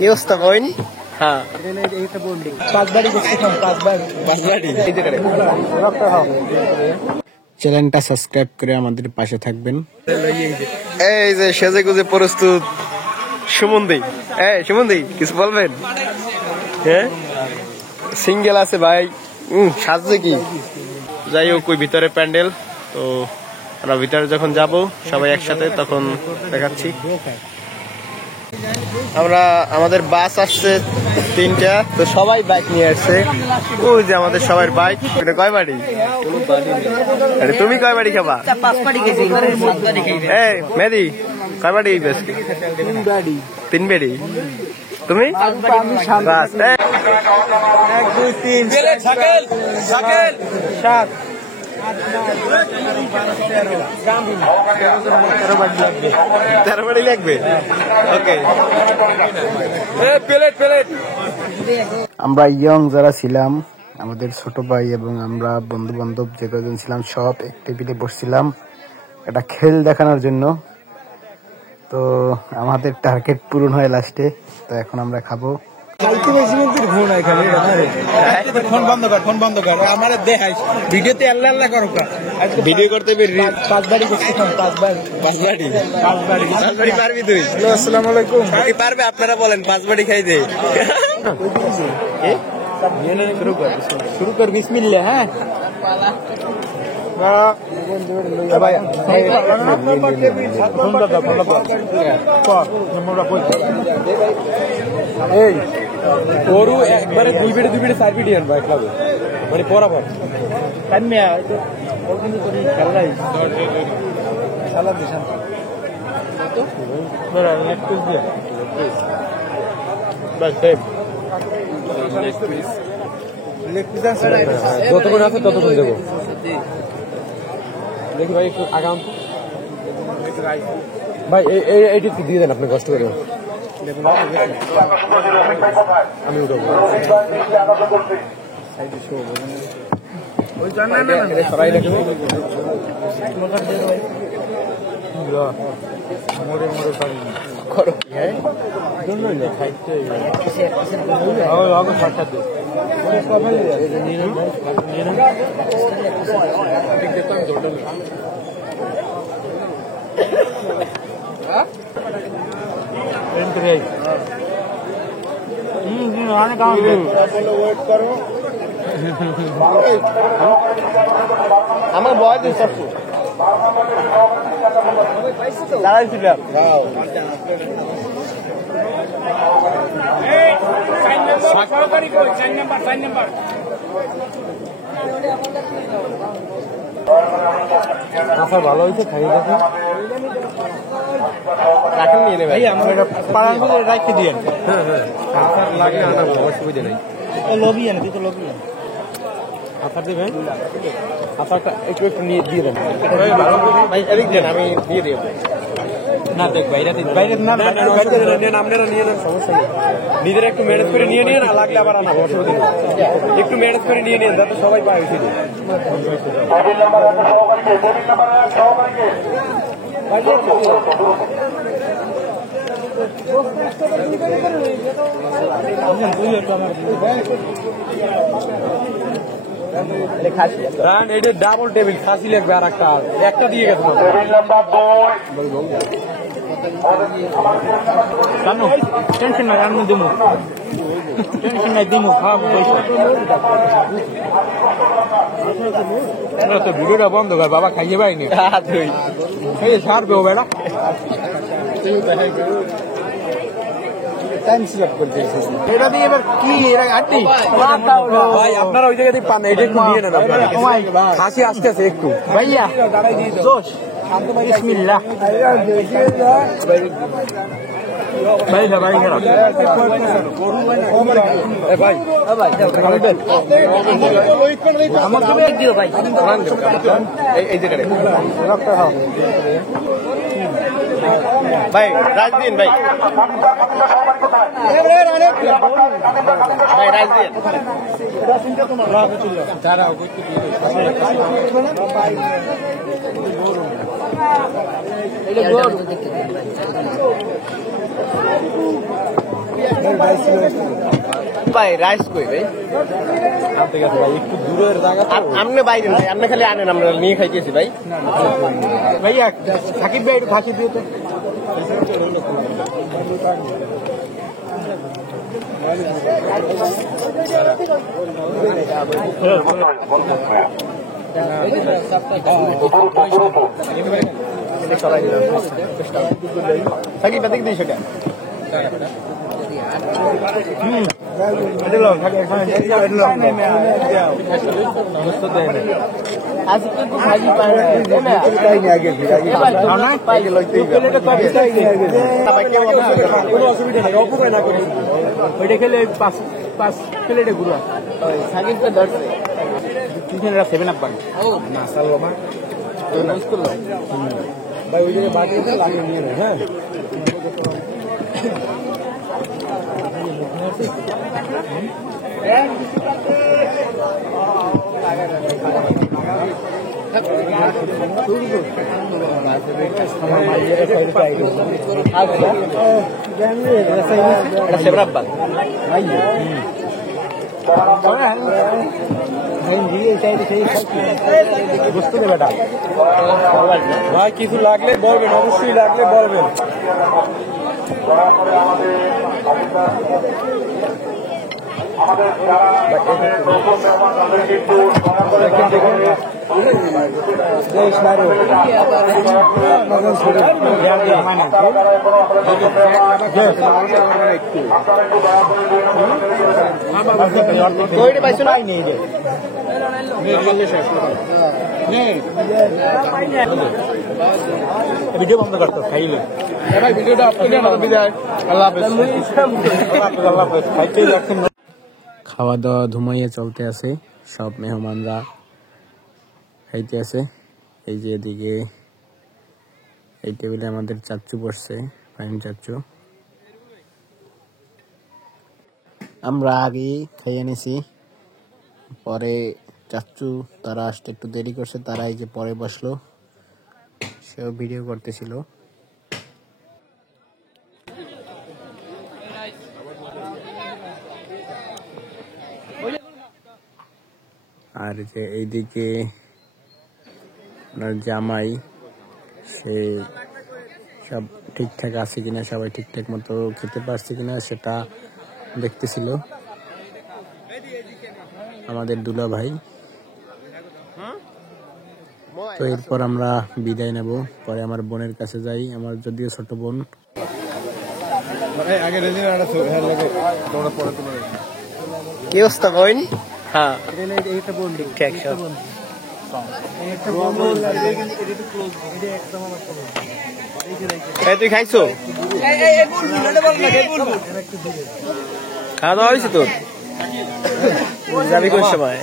কি অবস্থা বোন? হ্যাঁ চ্যানেলটা সাবস্ক্রাইব করে আমাদের পাশে থাকবেন। এই যে সেজে গুজে প্রস্তুত সুমন্দি। সুমন্দি কিছু বলবেন? হ্যাঁ সিঙ্গেল আছে ভাই, সাজছে কি? যাই হোক ওই ভিতরে প্যান্ডেল, তো আমরা ভিতরে যখন যাব সবাই একসাথে তখন দেখাচ্ছি। আমরা আমাদের বাস আসছে 3টা, তো সবাই বাইক নিয়ে আসছে। ওই যে আমাদের সবার বাইক। এটা কয় বাড়ি? তুমি কয় বাড়ি খাবা? 5 মেহেদি কয় বাড়ি? 3 বাড়ি। তুমি? 5। 1 2 3 সাকেল 7 13 বাড়ি লাগবে। ওকে, আমরা ইয়ং যারা ছিলাম, আমাদের ছোট ভাই এবং আমরা বন্ধু বান্ধব যে কজন ছিলাম সব এক টেবিলে বসছিলাম একটা খেল দেখানোর জন্য। তো আমাদের টার্গেট পূরণ হয় লাস্টে। তো এখন আমরা খাবো। ভিডিও করতে পারবি তুই? আসসালামু আলাইকুম। পারবে? আপনারা বলেন 5 বাড়ি খাইতে। শুরু কর বিসমিল্লাহ। হ্যাঁ এই ওরু একবারে 2 বেড়ে 4 বেড়ে আনবা একলাবে, মানে বরাবর কান্যা ও কিন্তু তোর খেলাই সালাম দিশান তো বড় একটু দিয়ে বাস দেব লেগ পিস আছে যতক্ষণ আছে ততক্ষণ দেবো। দেখি ভাই একটু আগাম ভাই এইটি দিয়ে দেন আপনি কষ্ট করে। আমি উঠবো সবাই দেখবে মোড়ে মোড়ে পারি করো খাইতে আমার বয়স দাঁড়াইছিলাম। ভালো হয়েছে খাই দেখে রাখেন নিয়ে নেবে। পাড়ার মধ্যে রাখতে দিয়ে লাগে অসুবিধা নেই। লবি আনে তুই তো লবি আচার দেবেন। আচারটা একটু একটু নিয়ে দিয়ে দেন ভাই, এদিক দেন আমি দিয়ে দেব। না দেখ বাইরে বাইরে না আপনারা নিয়ে নেন, সমস্যা নেই। নিজেরা একটু ম্যানেজ করে নিয়ে নিয়ে না লাগলে আবার আনা অসুবিধা নেই। একটু ম্যানেজ করে নিয়ে নিন যাতে সবাই পায়। এটা ডাবল টেবিল খাসি লাগবে আর একটা দিয়ে গেছে। টেনশন নাই আমি দেবো, টেনশন নাই দেবো। তো ভিডিওটা বন্ধ কর বাবা, খাইয়ে পাইনি ছাড়বে ও বেড়া। এটা দিয়ে এবার কি ভাই আপনারা ওই জায়গায় পান, এটা একটু নিয়ে নেন আপনারা। খাসি আসতে আছে একটু ভাইয়া জোশ বিসমিল্লাহ। ভাই ভাই ভাই আমার তো দিও ভাই এই জায়গায় ভাই রাজদিন ভাই ভাই রাজদিন ভাই রাইস কই ভাই ঠিক আছে ভাই একটু দূরের জায়গা আপনি বাইরে ভাই আপনি খালি আনেন আমরা নিয়ে খাইতেছি ভাই ভাইয়া সাকিব ভাই একটু খাসি দিও তো সাকিব দেখি দিই সেটা ওইটা খেলে 5 প্লেটে ঘুরা সাকিবটা ধরছে 7 আপ পান না সালো আমার তো না ভাই ওই জায়গায় বাটিতে লাগিয়ে নিয়ে নেয় হ্যাঁ ভাই কিছু লাগলে বলবেন অবশ্যই লাগলে বলবেন ভিডিও বন্ধ করতো খাইলে ভাই ভিডিওটা বিদায় আল্লাহ হাফেজ খাওয়া দাওয়া ধুমাইয়ে চলতে আছে সব মেহমানরা খাইতে আছে এই যে এদিকে এই টেবিলে আমাদের চাচ্চু বসছে ফাইম চাচ্চু আমরা আগে খাইয়ে নিছি পরে চাচ্চু তারা আসতে একটু দেরি করছে তারা এই যে পরে বসলো সেও ভিডিও করতেছিল আর যে এইদিকে আপনার জামাই সে সব ঠিকঠাক আছে কিনা সবাই ঠিকঠাক মতো খেতে পারছে কিনা সেটা দেখতেছিল আমাদের দুলা ভাই তো এরপর আমরা বিদায় নেব পরে আমার বোনের কাছে যাই আমার যদিও ছোট বোন কি অবস্থা বোন হ্যাঁ ঠিকঠাক সব তুই খাইছো খাওয়া দাওয়া হয়েছে তোর যাবি কোন সময়